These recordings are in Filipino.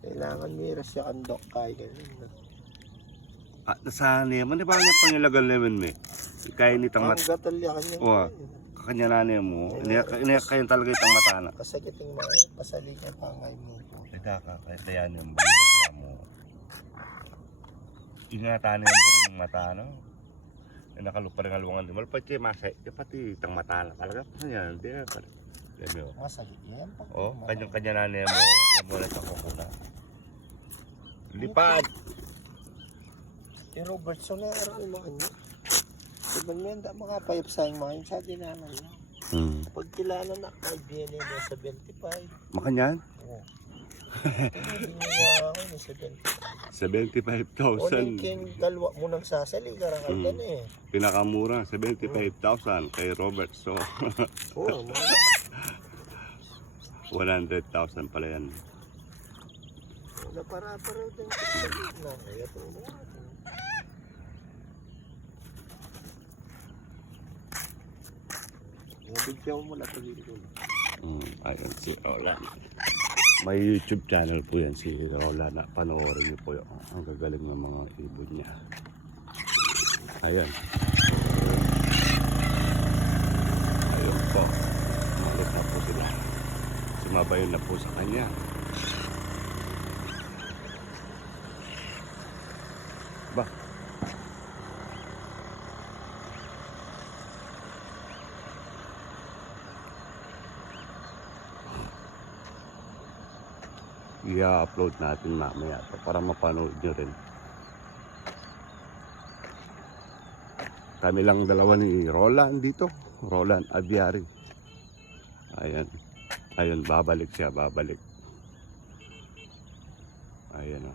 Kailangan miras siya kandok kaya ganun. Sa niya, di ba niya pangilagal naman may? Kaya nitang Ang gatal niya kanya. Oo. Kakanyananin mo, iniyak kayo talaga itang mata na. Kasakiting mga pasali niya pangay mo. Kaya niya ang bagay mo. Ingatanin mo rin ng mata, no? Nakalupa rin alungan din. Malapit siya, masay. Pati itang mata na talaga. Yan, di ba? Masakit yan. Kanyananin mo, yan mo na sa kukuna. Lipad! Si Robertson na araw yung mga niya. Diba niya, mga payap sa yung mga yun sa dinanan niya. Pag kilala na, may DNA mo sa 25. Makanyan? Oo. Hindi niya ako yung 75. O 75,000. king kalwa mo ng sasali, karakal yan eh. Pinakamura, 75,000 kay Robert. So, Oo, 100,000 pala yan. wala para din sa gitna. Kaya ito mo. Bigyan mo mula ito dito. Ayun si Roland. May YouTube channel po yan si Roland. Panoorin niyo po yung ang gagaling ng mga ibon niya. Ayun. Ayun po. Malis na po sila. Sumabayon na po sa kanya. Ba? I-upload natin mamaya para mapanood nyo rin. Kami lang dalawa ni Roland dito. Roland Aviary. Ayan. Ayun, babalik siya, babalik. Ayan o.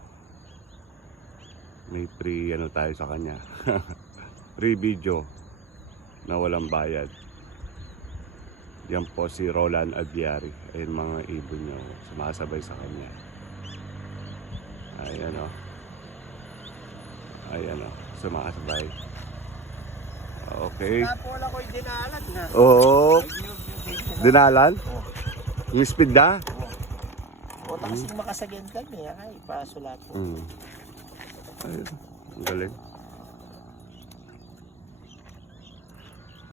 May free ano tayo sa kanya. Free video na walang bayad. Yan po si Roland Aviary. Ayun mga ibon niya sumasabay sa kanya. Ayan o. Ayan o. Sumasabay. Okay. Wala ko yung dinalan na. Oo. Dinalan? Yung speed na? O kasi makasagintan niya. Ay, paso lahat po. Ayun. Ang galing.